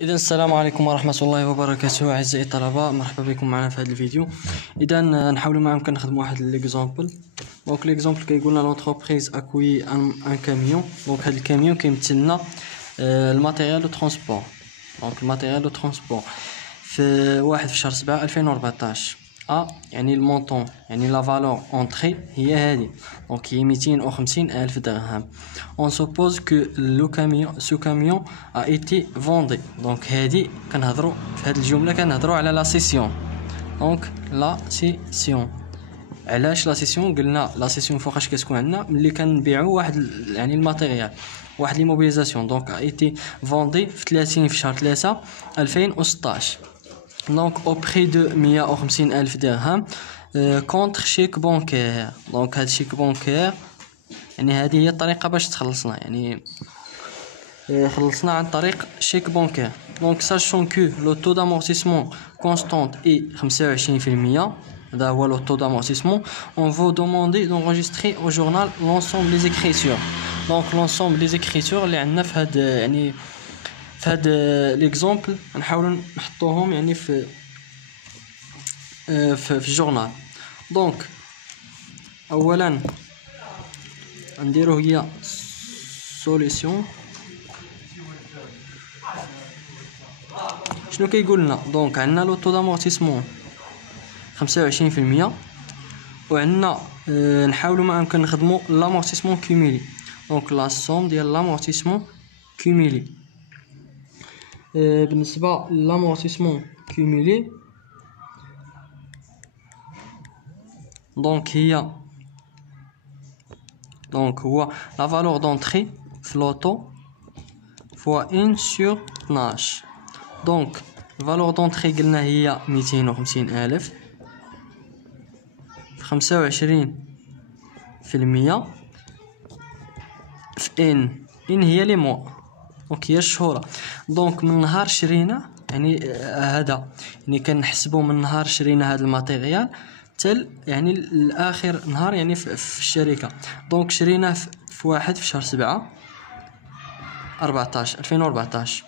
اذا السلام عليكم ورحمه الله وبركاته اعزائي الطلبه، مرحبا بكم معنا في هذا الفيديو. اذا نحاولوا معكم نخدموا واحد ليكزامبل. دونك ليكزامبل كيقول لنا لونتربريز اكوي ان كاميون. دونك هذا الكاميون كيمثل لنا الماتيريال دو ترونسبور. دونك الماتيريال دو ترونسبور في 1 في شهر 7 2014. يعني المونطون، يعني لا فالور اونطري هي هذه، دونك هي 250 ألف درهم. on suppose que ce camion a été vendu. دونك هذه كنهضروا في هذه الجمله كنهضروا على لا سيسيون. دونك لا سيسيون، علاش لا سيسيون؟ قلنا لا سيسيون فوقاش كتكون عندنا ملي كنبيعوا واحد يعني الماتيريال، واحد لي موبيليزاسيون. دونك ايتي فوندي في 30 في شهر 3 2016. دونك او بري دو 150 ألف درهم كونتر شيك بونكير. دونك هاد شيك بونكير يعني هذه هي الطريقه باش تخلصنا، يعني خلصنا عن طريق شيك بونكير. دونك ساشون كو لو تو دامورتيسمون كونستانت اي 25%. هذا هو لو تو دامورتيسمون. on vous demander d'enregistrer au journal l'ensemble des écritures. دونك l'ensemble des écritures اللي عندنا في هاد يعني في هاد ليكزامبل نحاولوا نحطوهم يعني في الجورنال. دونك اولا نديرو هي سوليسيون. شنو كيقول لنا؟ دونك عندنا لو طو دامورتيسمون 25%، وعندنا نحاولوا ما يمكن نخدموا لامورتيسمون كوميلي. دونك لا سوم ديال لامورتيسمون كوميلي. بالنسبه لامورتيسمون كوميلي دونك هي دونك هو لا فالور دونطري في لوطو فوا 1 سور 12. دونك الفالور دونطري قلنا هي 250 ألف في 25% في ان هي لي موا، دونك هي الشهورة. دونك من نهار شرينا يعني هذا يعني كنحسبوا من نهار شرينا هذا الماتيريال تل يعني الاخر نهار يعني في الشركه. دونك شريناه في 1 في شهر 7 2014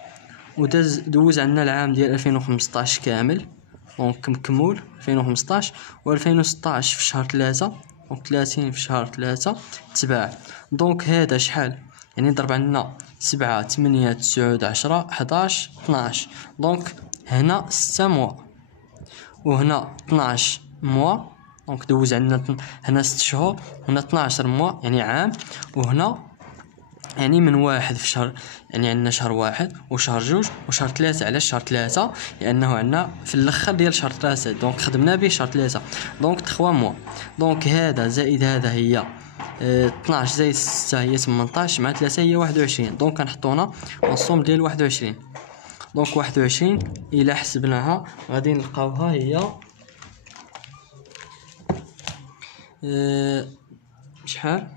دوز عندنا العام ديال 2015 كامل. دونك مكمول 2015 و2016 في شهر 3 دونك 30 في شهر 3 تباع. دونك هذا شحال يعني ضرب عندنا 7 8 9 10 11 12. دونك هنا 6 موا وهنا 12 موا. دونك دوز عندنا هنا 6 شهور، هنا 12 موا يعني عام، وهنا يعني من 1 في شهر يعني عندنا شهر 1 وشهر 2 وشهر 3. علاش شهر 3؟ لانه عندنا في الاخر ديال شهر 3 دونك خدمنا به شهر 3. دونك 3 موا. دونك هذا زائد هذا هي 12 زائد 6 هي 18 مع 3 هي 21. دونك كنحطونا الصوم ديال 21. دونك 21 الى حسبناها غادي نلقاوها هي شحال؟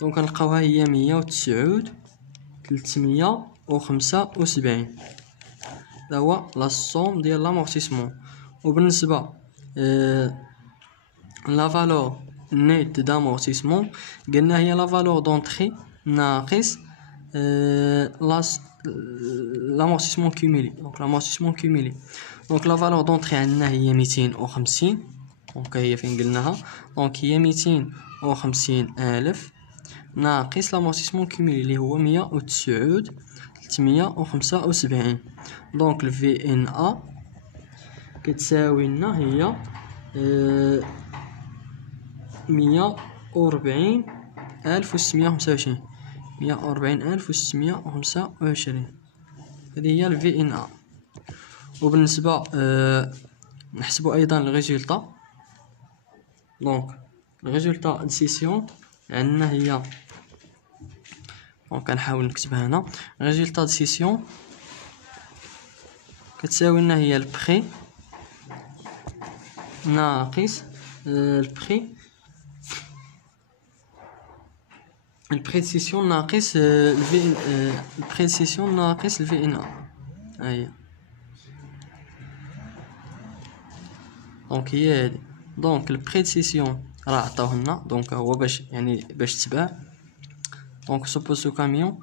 دونك نلقاوها هي 109,375. هذا هو لا سوم ديال لامورتيسمون. وبالنسبه لا فالور نيت دامورتيسمون قلنا هي لا فالور دونطري ناقص لامورتيسمون كوميلي. دونك لامورتيسمون كوميلي. دونك لا فالور دونطري عندنا هي 250. دونك هي فين قلناها؟ دونك هي 250 ألف ناقص لامورتيسمون كوميلي اللي هو 109,375. دونك الفي ان ا كتساوي لنا هي 140,625. 140,625 هذه هي الفي ان ا. وبالنسبه نحسبوا ايضا الريزولطا. دونك الريزولطا ديسيسيون عندنا هي دونك كنحاول نكتبها هنا. ريزولطا ديسيسيون كتساوي لنا هي البري ناقص البري ديسيسيون ناقص الفي البري ديسيسيون ناقص الفي ان ا. هي دونك هي هذه. دونك البري ديسيسيون راه عطاوه لنا، دونك هو باش يعني باش تباع. دونك سوبوز سو كاميون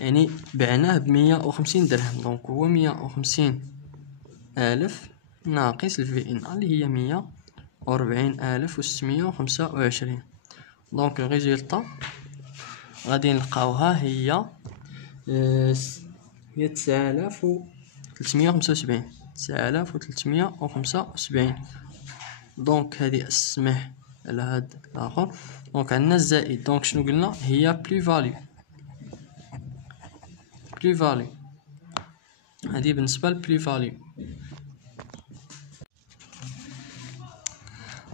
يعني بعناه ب150 درهم. دونك هو 150,000 ناقص الفي ان اللي هي 140,625. دونك الريزلطة غادي نلقاوها هي 9375. دونك هذه اسمح على هاد الاخر. دونك عندنا الزائد. دونك شنو قلنا؟ هي بلو فاليو هذه بالنسبه لبلو فاليو.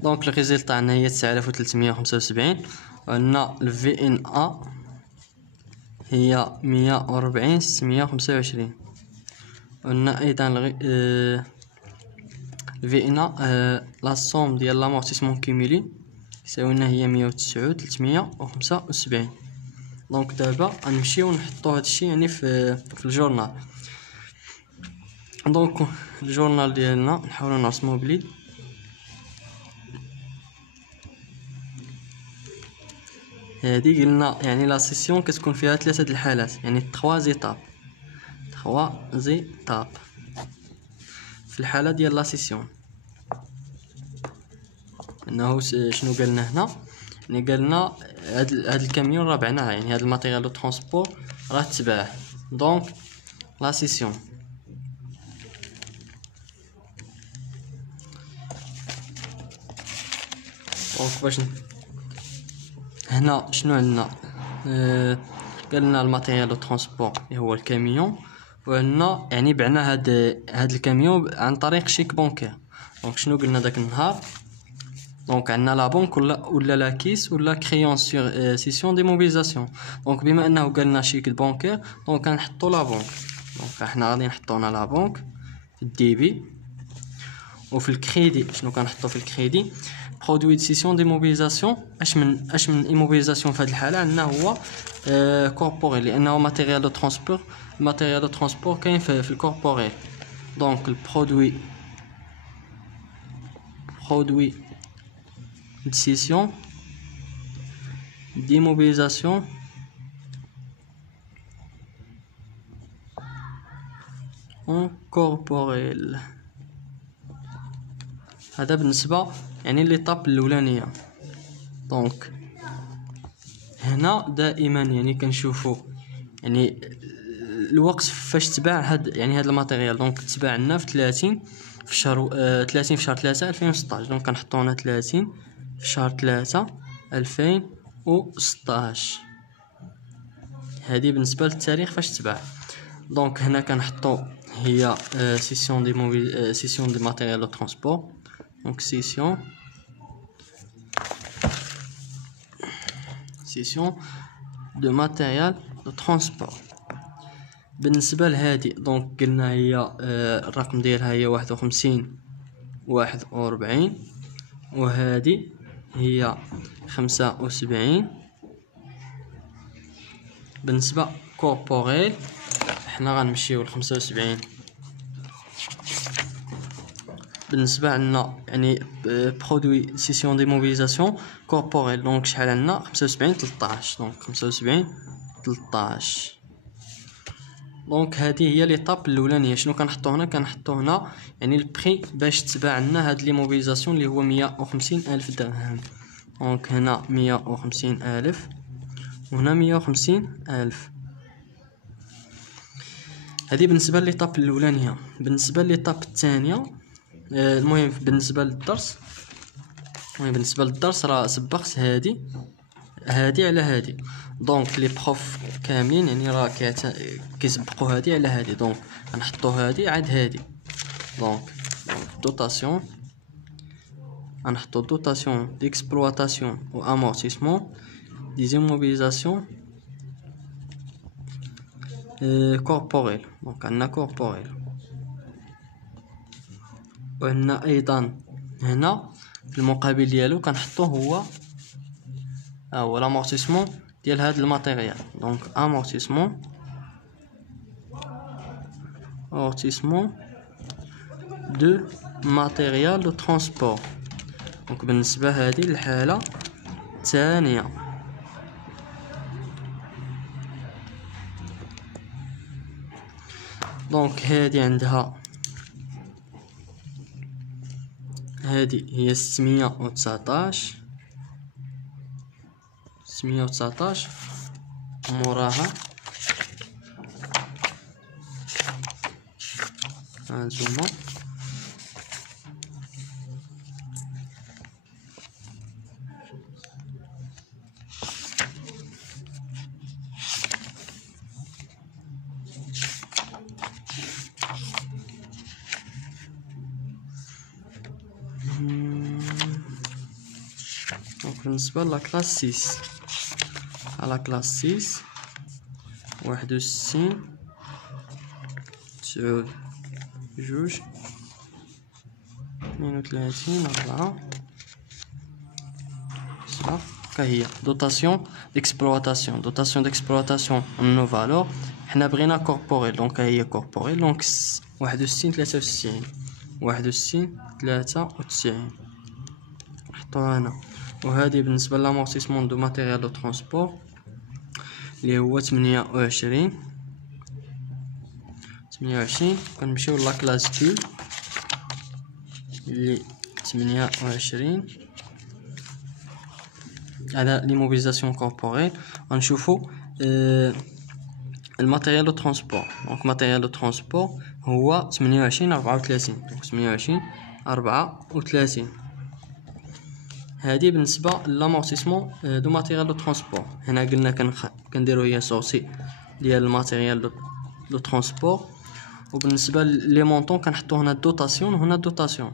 دونك الريزلطة عندنا هي 9375 وعندنا الفي ان ا هي 140,625. وعندنا ايضا الفي ان لا سوم ديال لامورتيسمون كيميلي يساوي لنا هي 109,375. دونك دابا غنمشيو نحطو هادشي يعني في الجورنال. دونك الجورنال ديالنا نحاولو نرسموه بليد. هادي قلنا يعني لا سيسيون كتكون فيها 3 د الحالات، يعني 3 زيتاب في الحاله ديال لا سيسيون. انه شنو قالنا هنا؟ يعني قالنا هاد الكاميون راه بعناه، يعني هاد الماتيريال دو ترونسبور راه تباع. دونك لا سيسيون دونك باش هنا شنو عندنا؟ قالنا الماتيريال دو ترونسبور هو الكاميون، وعندنا يعني بعنا هاد الكاميون عن طريق شيك بونكير. دونك شنو قلنا داك النهار؟ دونك عندنا لا بونك ولا لا كيس ولا كريون سور سيسيون دي موبيليزاسيون. دونك بما انه قالنا شيك بونكير دونك غنحطو لا بونك. دونك حنا غادي نحطونا لا بونك في الديبي. وفي الكريدي شنو كنحطو في الكريدي؟ برودوي دي سيسيون دي موبيليزاسيون. اش من ايموبيليزاسيون في هذه الحاله عندنا هو كوربوريل، لانه ماتيريال دو ترونسبور. الماتيريال دو ترونسبور كاين في الكوربوريل. دونك البرودوي دي سيسيون دي موبيليزاسيون اون كوربوريل. هذا بالنسبه يعني ليطاب الاولانيه. دونك هنا دائما يعني كنشوفوا يعني الوقت فاش تباع هاد الماتيريال. دونك تباع لنا في 30 في شهر 3 2016. دونك كنحطو هنا 30 في شهر 3 2016. هذه بالنسبه للتاريخ فاش تباع. دونك هنا كنحطو هي سيسيون دي ماتيريال دو ترونسبور. دونك سيسيون دو ماتيريال دو ترونسبور. بالنسبه لهادي دونك قلنا هي الرقم ديالها هي 51 وهادي هي 75. بالنسبه كوربوريل حنا غنمشيو ل 75. بالنسبه لنا يعني برودوي سيسيون دي موبيليزاسيون كوربوريل. دونك شحال عندنا؟ 75 13. دونك 75 13. دونك هذه هي ليطاب الاولانيه. شنو كنحطو هنا؟ كنحطو هنا يعني البري باش تباع لنا هاد لي موبيليزاسيون اللي هو 150,000 درهم. دونك هنا 150,000 وهنا 150,000. هذه بالنسبه لليطاب الاولانيه. بالنسبه لليطاب الثانيه المهم بالنسبه للدرس راه سبقت هذه على هذه. دونك لي بروف كاملين يعني راه كيسبقوا هذه على هذه. دونك غنحطوا هذه عاد هذه. دونك دوطاسيون غنحطوا دوطاسيون ديكسبلواتاسيون و امورتيسمون دي زيموبيليزاسيون كوربوريل. دونك عندنا كوربوريل. وعندنا ايضا هنا في المقابل ديالو كنحطوه هو لامورتيسمون ديال هاد الماتيريال. دونك امورتيسمون دو ماتيريال دو ترونسبور. دونك بالنسبه هذه الحاله الثانيه. دونك هادي عندها، هادي هي 619 موراها هانتوما بالنسبة لكلاس 6، على كلاس 6 61 9 جوج 32 4 7. كهي دوتاسيون ديكسبلواتاسيون نو فالور. حنا بغينا كوربوريل، دونك هي كوربوريل، دونك 61 63 61 93 نحطوها هنا. وهذه بالنسبة لامورتيسمون دو ماتيريال دو ترونسبور اللي هو 28. كنمشيو لا كلاس 2 اللي 28 على ليموبيليزاسيون كوربوريل. غنشوفو الماتيريال دو ترونسبور. دونك ماتيريال دو ترونسبور هو 28 34. دونك 28 34. هذه بالنسبه لامورتيسمون دو ماتيريال دو ترونسبور. هنا قلنا كنديرو هي سورسي ديال الماتيريال دو ترونسبور. وبالنسبه لي مونطون كنحطو هنا الدوتاسيون وهنا الدوتاسيون.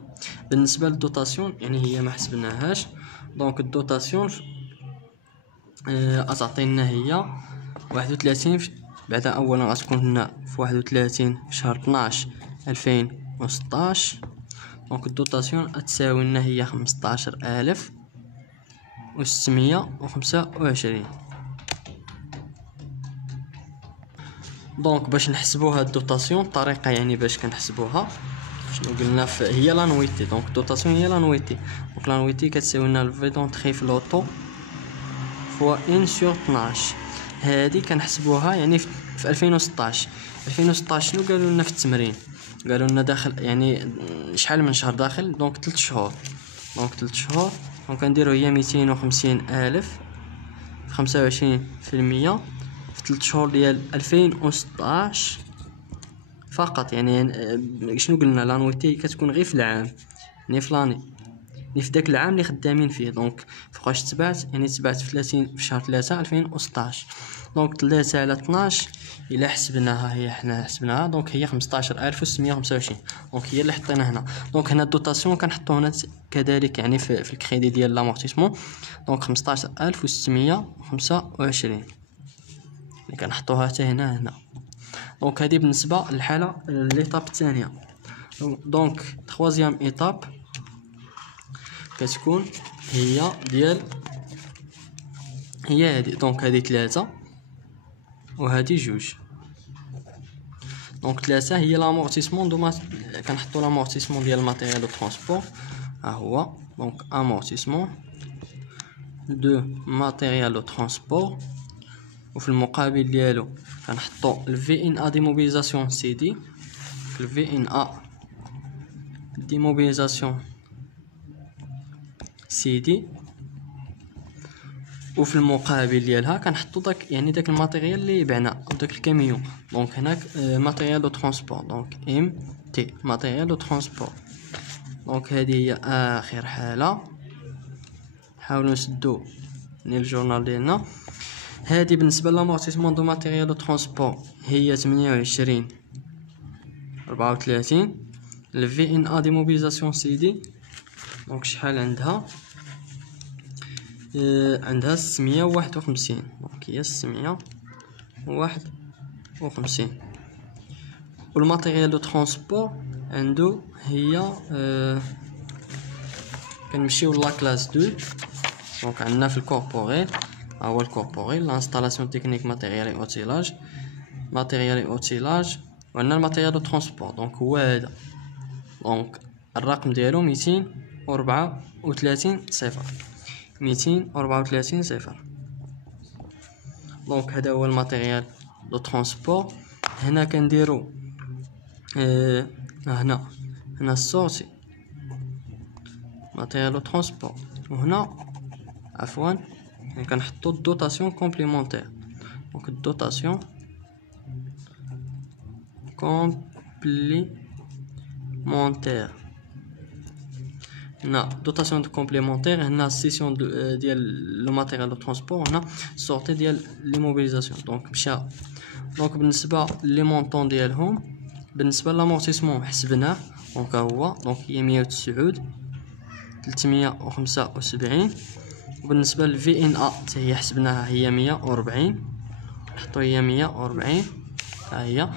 بالنسبه للدوتاسيون يعني هي ما حسبناهاش. دونك الدوتاسيون تعطينا هي 31 بعد اولا غتكون هنا في 31 في شهر 12 2016. دونك الدوتاسيون تساوي لنا هي 15625. دونك باش نحسبوا هاد الدوتاسيون الطريقه يعني باش كنحسبوها شنو قلنا هي لانويتي. دونك الدوتاسيون هي لانويتي. دونك لانويتي كتساوي لنا الفي دونطري في لوطو فوا 1 سور 12. هادي كنحسبوها يعني في 2016. شنو قالوا لنا في التمرين؟ قالوا لنا داخل يعني شحال من شهر داخل. دونك 3 شهور. دونك كنديروا هي 250,000 في 25% في 3 شهور ديال 2016 فقط. يعني شنو قلنا لانويتي كتكون غير في العام، يعني في لاني، يعني في داك العام اللي خدامين فيه. دونك فوقاش تبعت يعني تبعت في 30 في شهر 3 2016. دونك 3 على 12 الا حسبناها هي حنا حسبناها. دونك هي 15625. دونك هي اللي حطينا هنا. دونك هنا الدوتاسيون كنحطو هنا كذلك يعني في الكريدي ديال لامورتيسمون. دونك 15625 اللي كنحطوها حتى هنا. دونك هذه بالنسبه للحاله ليطاب الثانيه. دونك troisième étape كتكون هي ديال هي هذه. دونك هذه 3 وهذه 2. دونك 3 هي لامورتيسمون كنحطوا لامورتيسمون ديال الماتيريال دو ترونسبور. ها هو. دونك امورتيسمون دو ماتيريال دو ترونسبور. وفي المقابل ديالو كنحطوا الفي ان ا ديموبيليزاسيون سي دي. في الفي ان ا ديموبيليزاسيون سي دي. وفي المقابل ديالها كنحطوا داك يعني داك الماتيريال اللي بعنا او داك الكاميون. دونك هناك ماتيريال دو ترونسبور. دونك ام تي ماتيريال دو ترونسبور. دونك هذه هي اخر حاله. نحاولوا نسدو الجورنال ديالنا. هذه بالنسبه لامورتيسمون دو ماتيريال دو ترونسبور هي 28 34. الفي ان ا ديموبيليزاسيون سي دي. دونك شحال عندها؟ عندها 651. دونك هي 651. والماتيريال دو ترونسبور عنده هي كنمشيو لا كلاس 2. دونك عندنا في الكوربوريل هو الكوربوريل لانستالاسيون تكنيك ماتيريال اوتيلاج. وعندنا الماتيريال دو ترونسبور. دونك هو هذا. دونك الرقم ديالو 234 صفر. 234 صفر. دونك هذا هو الماتيريال دو ترونسبور. هنا كنديرو هنا السورسي ماتيريال و ترونسبور، وهنا عفوا يعني كنحطو الدوطاسيون كومبليمونتير. دونك الدوطاسيون كومبليمونتير، هنا دوطاسيون كومبليمونتير، هنا السيسيون ديال لو ماتيريال دو ترونسبور، هنا السورتي ديال لي موبيليزاسيون. دونك مشى دونك بالنسبه لي مونطون ديالهم، بالنسبه لامورتيسمون حسبناه، دونك هو دونك هي 109 375. وبالنسبه للفي ان ا حتى هي حسبناها هي 140، نحطو هي 140 ها هي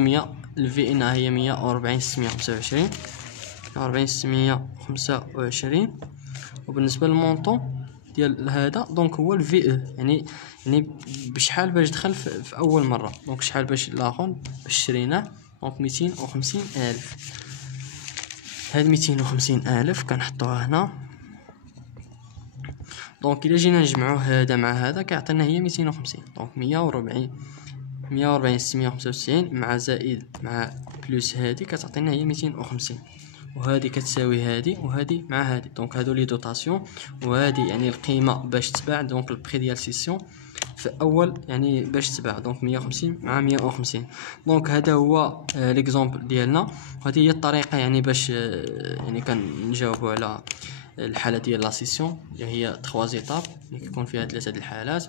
100. الفي ان ا هي 140 625 140 625. وبالنسبه للمونطون ديال هذا دونك هو الفي او، يعني بشحال باش دخل في اول مره، دونك شحال باش لاخون باش شريناه، دونك 250,000. هاد 250,000 كنحطوها هنا. دونك الا جينا نجمعو هذا مع هذا كيعطينا هي 250. دونك 140 695 مع زائد مع بلس هادي كتعطينا هي 250، وهذه كتساوي هذه وهذه مع هذه. دونك هادو لي دوطاسيون، وهذه يعني القيمه باش تباع، دونك البري ديال سيسيون في اول يعني باش تباع، دونك 150 مع 150. دونك هذا هو ليكزامبل ديالنا، وهذه هي الطريقه يعني باش يعني كنجاوبوا على الحاله ديال لا سيسيون اللي هي 3 زيتاب اللي كيكون فيها 3 د الحالات.